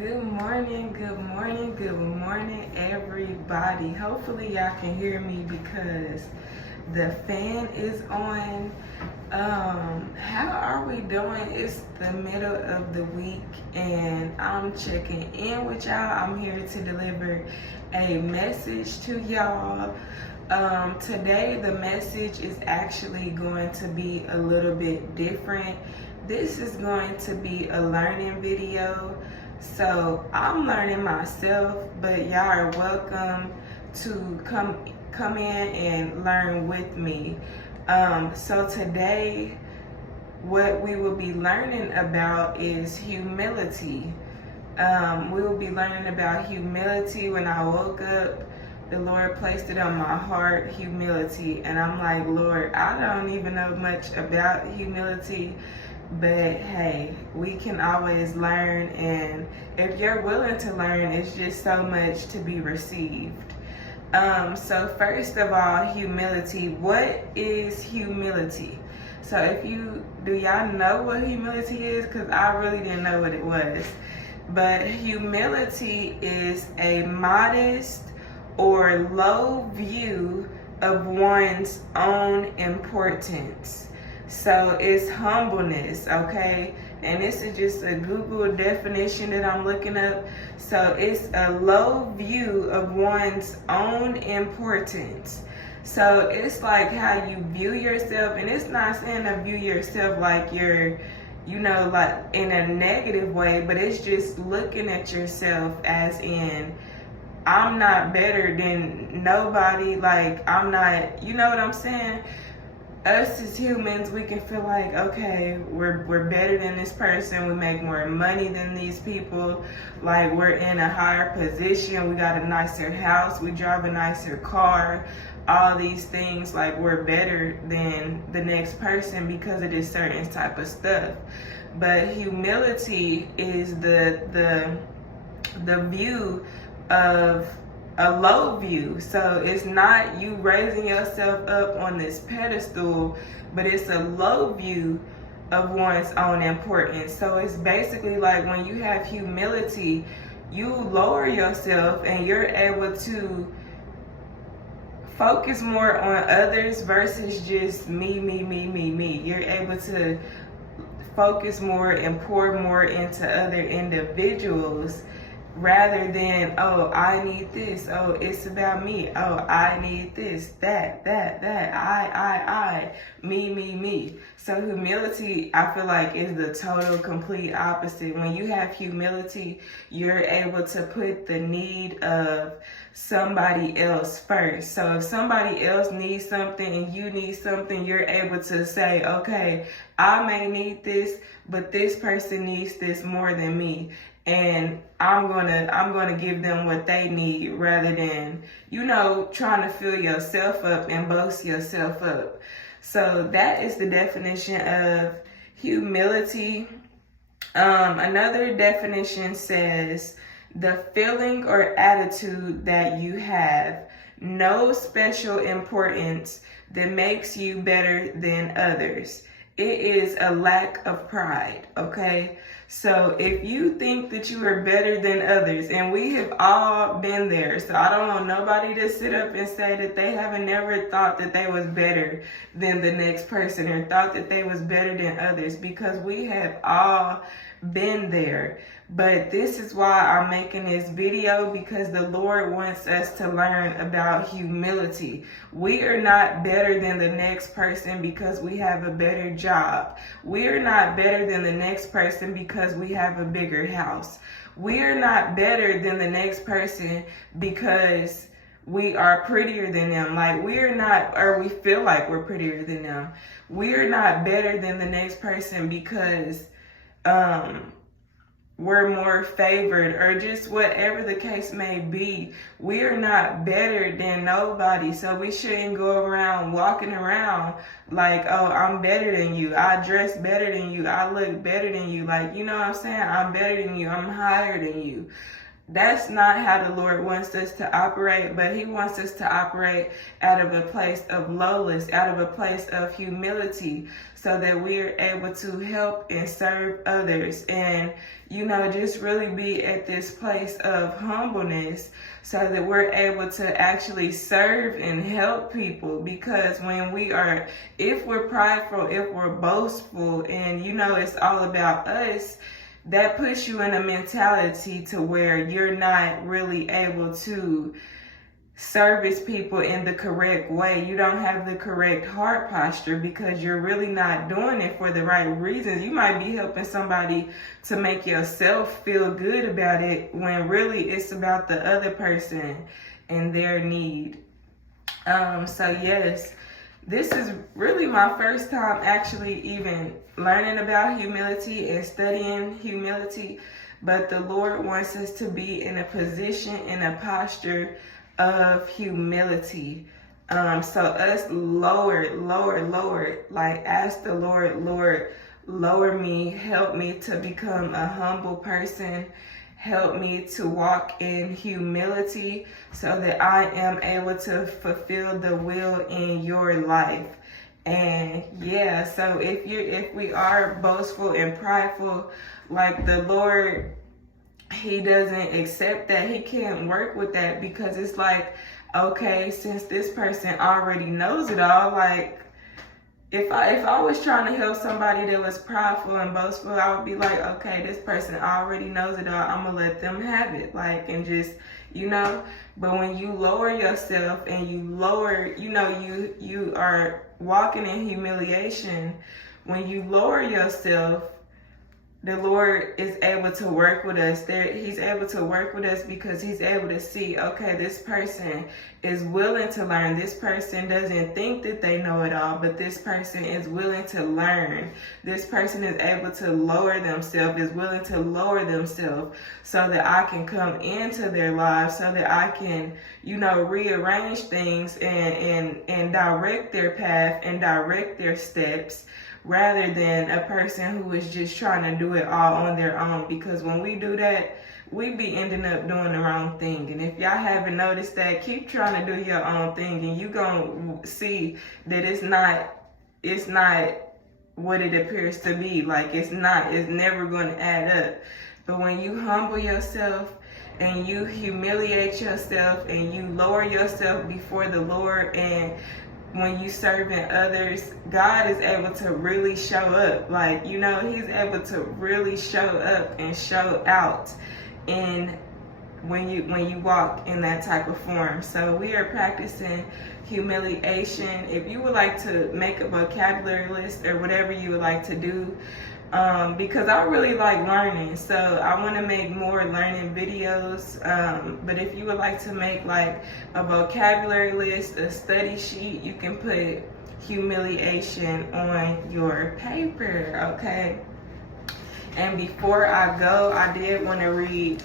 Good morning, good morning, good morning, everybody. Hopefully y'all can hear me because the fan is on. How are we doing? It's the middle of the week and I'm checking in with y'all. I'm here to deliver a message to y'all. Today the message is actually going to be a little bit different. This is going to be a learning video. So I'm learning myself, but y'all are welcome to come in and learn with me. So today, what we will be learning about is humility. We will be learning about humility. When I woke up, the Lord placed it on my heart, humility. And I'm like, Lord, I don't even know much about humility. But hey, we can always learn, and if you're willing to learn, it's just so much to be received. So first of all, humility. What is humility? So do y'all know what humility is? Because I really didn't know what it was. But humility is a modest or low view of one's own importance. So it's humbleness, okay? And this is just a Google definition that I'm looking up. So it's a low view of one's own importance. So it's like how you view yourself, and it's not saying to view yourself like you're, like in a negative way, but it's just looking at yourself as in, I'm not better than nobody, like I'm not, you know what I'm saying? Us as humans, we can feel like, okay, we're better than this person, we make more money than these people, like we're in a higher position, we got a nicer house, we drive a nicer car, all these things, like we're better than the next person because of this certain type of stuff. But humility is the view of a low view. So it's not you raising yourself up on this pedestal, but it's a low view of one's own importance. So it's basically like when you have humility, you lower yourself and you're able to focus more on others versus just me. You're able to focus more and pour more into other individuals, rather than, oh, I need this, oh, it's about me, oh, I need this, that, I, me. So humility, I feel like, is the total complete opposite. When you have humility, you're able to put the need of somebody else first. So if somebody else needs something and you need something, you're able to say, okay, I may need this, but this person needs this more than me, and I'm gonna give them what they need, rather than, trying to fill yourself up and boast yourself up. So that is the definition of humility. Another definition says, the feeling or attitude that you have no special importance that makes you better than others. It is a lack of pride, okay? So if you think that you are better than others, and we have all been there, so I don't want nobody to sit up and say that they haven't never thought that they was better than the next person or thought that they was better than others, because we have all been there. But this is why I'm making this video, because the Lord wants us to learn about humility. We are not better than the next person because we have a better job. We are not better than the next person because we have a bigger house. We are not better than the next person because we are prettier than them. Like, we are not, or we feel like we're prettier than them. We are not better than the next person because we're more favored, or just whatever the case may be. We are not better than nobody. So we shouldn't go around walking around like, oh, I'm better than you, I dress better than you, I look better than you. Like, you know what I'm saying? I'm better than you, I'm higher than you. That's not how the Lord wants us to operate, but he wants us to operate out of a place of lowliness, out of a place of humility, so that we're able to help and serve others, and just really be at this place of humbleness, so that we're able to actually serve and help people. Because if we're prideful, if we're boastful, and it's all about us, that puts you in a mentality to where you're not really able to service people in the correct way. You don't have the correct heart posture, because you're really not doing it for the right reasons. You might be helping somebody to make yourself feel good about it, when really it's about the other person and their need. So yes, this is really my first time actually even learning about humility and studying humility, but the Lord wants us to be in a position, in a posture of humility. So us lower, like ask the Lord, lower me, help me to become a humble person. Help me to walk in humility, so that I am able to fulfill the will in your life. And yeah, so if we are boastful and prideful, like the Lord, he doesn't accept that. He can't work with that, because it's like, okay, since this person already knows it all, like if I was trying to help somebody that was prideful and boastful, I would be like, okay, this person already knows it all, I'm gonna let them have it, and just, but when you lower yourself and you are walking in humiliation, when you lower yourself, the Lord is able to work with us. He's able to work with us because he's able to see, okay, this person is willing to learn. This person doesn't think that they know it all, but this person is willing to learn. This person is able to lower themselves, is willing to lower themselves, so that I can come into their lives, so that I can, rearrange things and direct their path and direct their steps, rather than a person who is just trying to do it all on their own. Because when we do that, we be ending up doing the wrong thing. And if y'all haven't noticed that, keep trying to do your own thing, and you gonna see that it's not what it appears to be. Like it's never gonna add up. But when you humble yourself and you humiliate yourself and you lower yourself before the Lord, and when you serving others, God is able to really show up. He's able to really show up and show out when you walk in that type of form. So we are practicing humiliation. If you would like to make a vocabulary list or whatever you would like to do, because I really like learning, so I want to make more learning videos, but if you would like to make like a vocabulary list, a study sheet, you can put humiliation on your paper, okay? And before I go, I did want to read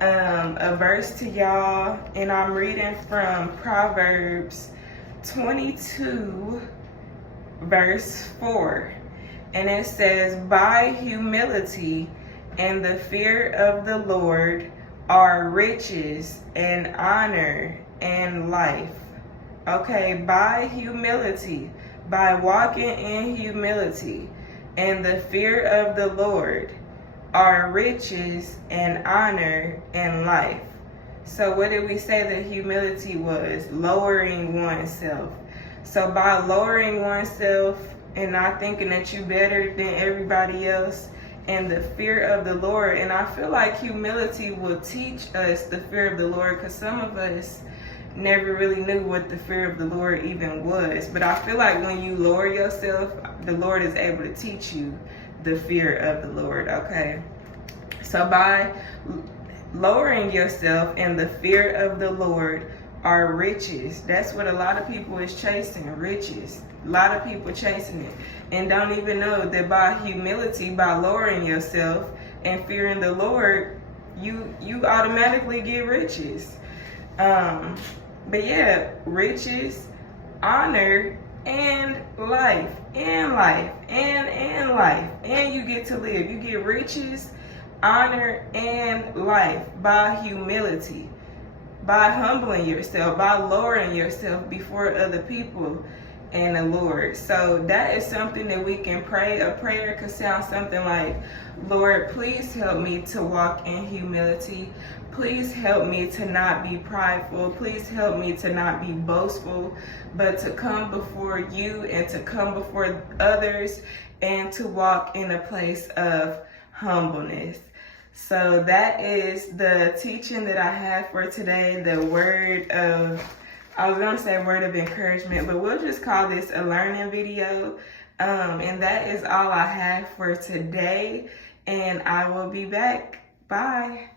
a verse to y'all, and I'm reading from Proverbs 22 verse 4. And it says, by humility and the fear of the Lord are riches and honor and life. Okay, by humility, by walking in humility and the fear of the Lord are riches and honor and life. So what did we say that humility was? Lowering oneself. So by lowering oneself and not thinking that you better than everybody else, and the fear of the Lord. And I feel like humility will teach us the fear of the Lord, because some of us never really knew what the fear of the Lord even was. But I feel like when you lower yourself, the Lord is able to teach you the fear of the Lord, okay? So by lowering yourself and the fear of the Lord are riches. That's what a lot of people is chasing, riches. A lot of people chasing it and don't even know that by humility, by lowering yourself and fearing the Lord, you automatically get riches. But yeah, riches, honor, and life, and life, and life, and you get to live. You get riches, honor, and life by humility, by humbling yourself, by lowering yourself before other people and the Lord. So that is something that we can pray. A prayer could sound something like, Lord, please help me to walk in humility. Please help me to not be prideful. Please help me to not be boastful, but to come before you and to come before others and to walk in a place of humbleness. So that is the teaching that I have for today, the word of, I was going to say word of encouragement, but we'll just call this a learning video. And that is all I have for today, and I will be back. Bye.